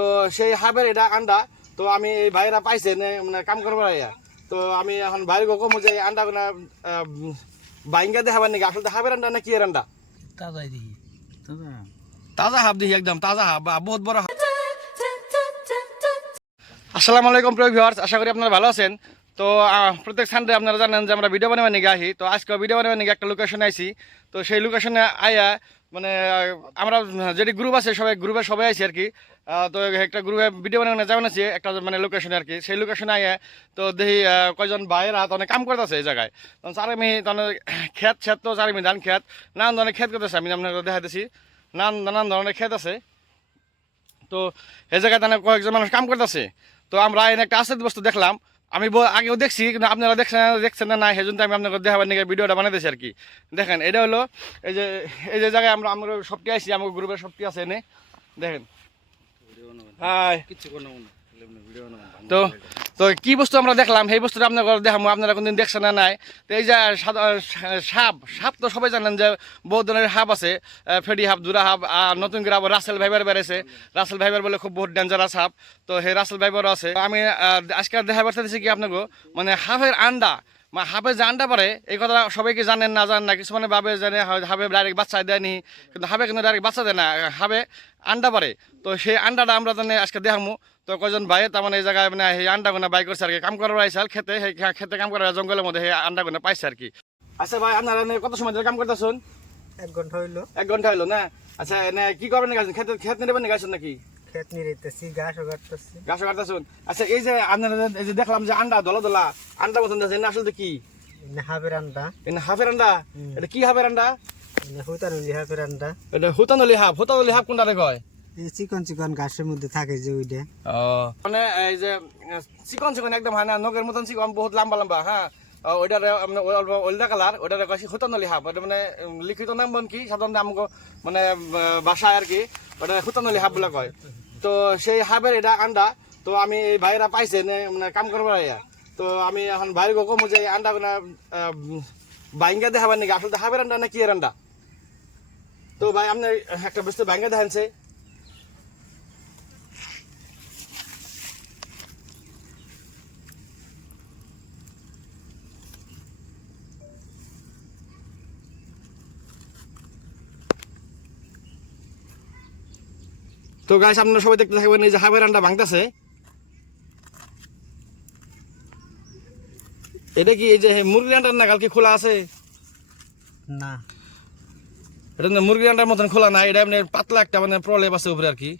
তো সেই হাবের এটা আন্ডা। তো আমি এই ভাইরা পাইছে মানে কাম করবার তো আমি এখন ভাইর কম যে এই আন্ডা বাইঙ্গা দেখাবার নাকি আসলে হাবের আন্ডা না কি এর আন্ডা? তাজাই দেখি তাজা হাব দেখি, একদম তাজা হাব, বহুত বড় হাব। আসসালামু আলাইকুম প্রিয় ভিউয়ার্স, আশা করি আপনারা ভালো আছেন। তো প্রত্যেক সানডে আপনারা জানেন যে আমরা ভিডিও বানাবার নিয়ে আহি। তো আজকে ভিডিও বানাবার নিয়ে একটা লোকেশনে আইছি। তো সেই লোকেশনে আইয়া মানে আমরা যেটি গ্রুপ আছে সবাই গ্রুপে সবাই আইছি আর কি। তো একটা গ্রুপে ভিডিও বানানো যাবেন আছে একটা মানে লোকেশনে আর কি। সেই লোকেশনে আইয়া তো দেখি কয়জন ভাইয়েরা তো অনেক কাম করতেছে এই জায়গায়। তখন চারিমি তখন খেত ছেত তো চারিমি ধান খেত নানান ধরনের খেত করতেছে, আমি আপনাকে দেখাইতেছি। নানান ধরনের খেত আছে। তো এই জায়গায় তাহলে কয়েকজন মানুষ কাম করতেছে। তো আমরা এনে একটা আস্তে বস্তু দেখলাম, আমি আগেও দেখছি কিন্তু আপনারা দেখছেন না সেই জন্য আমি আপনাকে দেখাবার নিয়ে ভিডিওটা বানাইতেছি আর কি। দেখেন এটা হলো এই যে জায়গায় আমরা সবটি আইসি, আমার গ্রুপের সবটি আছে এনে দেখেন। হ্যাঁ তো তো কি বস্তু আমরা দেখলাম সেই বস্তুটা আপনার দেখাবো, আপনারা কোনদিন দেখছেন না নাই। তো এই যে সাপ সাপ তো সবাই জানেন যে বহু ধরনের সাপ আছে, ফেডি সাপ, জোড়া সাপ, আর নতুন করে আবার রাসেল ভাইবার বেড়েছে। রাসেল ভাইবার বলে খুব বহুত ডেঞ্জারাস সাপ। তো সেই রাসেল ভাইবারও আছে। আমি আজকে দেখা পারতেছি কি আপনাকে মানে হাফের আন্ডা, হাফে যে আন্ডা পারে এই কথা সবাইকে জানেন না জানেন না, কিছুমানে ভাবে জানে হাবে ডাইরেক্ট বাচ্চা দেয়নি, কিন্তু হাবে কিন্তু ডাইরেক্ট বাচ্চা দেয় না, হাবে আন্ডা পারে। তো সেই আন্ডাটা আমরা জানি আজকে দেখামু। তো কয়জন ভাই তার মানে এই জায়গায় মানে সেই আন্ডাগুনা বাই করছে আর কি, কাম করার আইসাল খেতে, সেই খেতে কাম করার জঙ্গলের মধ্যে সেই আন্ডাগুনা পাইছে আর কি। আচ্ছা ভাই, আপনারা কত সময় ধরে কাম করতেছেন? 1 ঘন্টা হইলো। 1 ঘন্টা হইলো না? আচ্ছা এনে কি করবেন গেছেন? খেত নিবেন গেছেন নাকি? খেত নিরেতেছি, ঘাসও কাটতেছি। ঘাসও কাটতেছেন। আচ্ছা এই যে আপনারা এই যে দেখলাম যে আন্ডা দলা দলা আন্ডা মতন আছে, আসলে কি হাফের আন্ডা? হাফের আন্ডা? এটা কি হাফের আন্ডা? হুতানলি হাফের আন্ডা। এটা হুতানলি হাফ। হুতানলি হাফ কোনটা কয়? এই চিকন চিকন ঘাসের মধ্যে থাকে যে ওইটা। মানে এই যে চিকন চিকন একদম হয় না, নখের মতন চিকন, বহুত লম্বা লম্বা। হ্যাঁ ওইটারে অল্প ওল্ডা কালার, ওইটারে কয় হুতানলি হাফ। ওটা মানে লিখিত নাম বন কি সাধারণত আমাকে মানে বাসায় আর কি ওটা হুতানলি হাফ বলে কয়। তো সেই হাফের এটা আন্ডা। তো আমি এই ভাইরা পাইছে মানে কাম করবার তো আমি এখন ভাইর কম যে আন্ডা বাইঙ্গা দেখাবার নাকি আসলে হাফের আন্ডা না কি এর আন্ডা? তো ভাই আপনি একটা বস্তু বাইঙ্গা দেখানছে। তো গাইস আপনারা সবাই দেখতে থাকবেন এই যে হাফের আন্ডা ভাঙতেছে। এটা কি এই যে মুরগির আন্ডার না কালকে খোলা আছে? না, এটা না মুরগির আন্ডার মতন খোলা না, এটা এমনি পাতলা একটা মানে প্রলেপ আছে উপরে আর কি।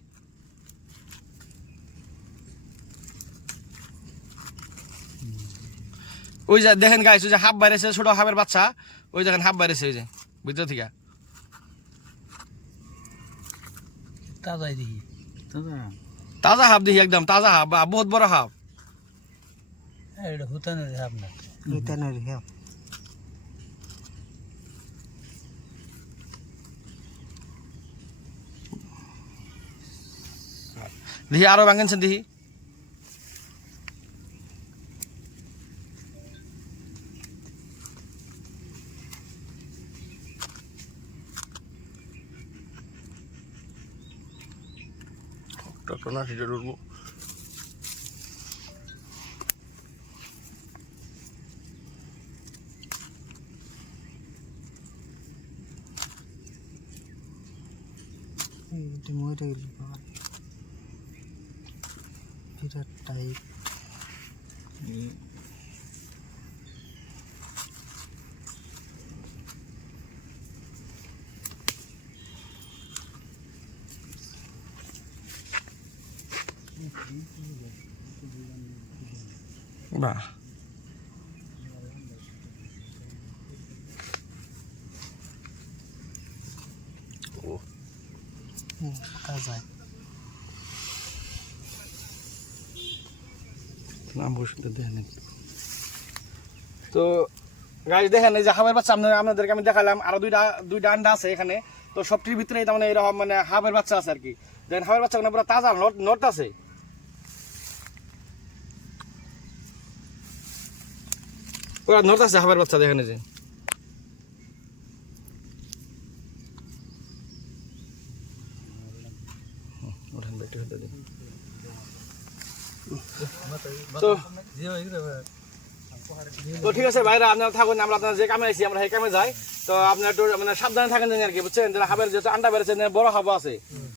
ওই যে দেখেন গাইস, ওই যে হাফ বাইরেছে, ছোট হাফের বাচ্চা, ওই দেখেন হাফ বাইরেছে ওই যে ভিতর থেকে। তাজাই দেখি তাজা হাফ দেখি, একদম তাজা হাফ, বহুত বড় হাফ। এটা হুতানের হাফ না? হুতানের হাফ। দেখি আরো ভাঙেনছেন দেখি। না সেটা ঢুকবো। বিরাট টাইপ। বাহ, তাজাই নাম বসতে দেখেন। তো গাইস দেখেন এই যে হাফের বাচ্চা আপনাদেরকে আমি দেখালাম, আরো দুইটা আন্ডা আছে এখানে। তো সবটির ভিতরে তার মানে এরকম মানে হাফের বাচ্চা আছে আর কি। দেখেন হাফের বাচ্চা পুরো তাজা নট আছে। পুরো নট আছে হাফের বাচ্চা, দেখেন এই যে। ওঠেন বেটি হতে দিন। তো তো ঠিক আছে ভাইরা, আপনারা থাকুন, আমরা আপনার যে কামে আইছি আমরা সেই কামে যাই। তো আপনার একটু মানে সাবধানে থাকেন জানি আর কি, বুঝছেন? যারা হাবের যেহেতু আন্ডা বেড়েছে বড় হাবা আছে,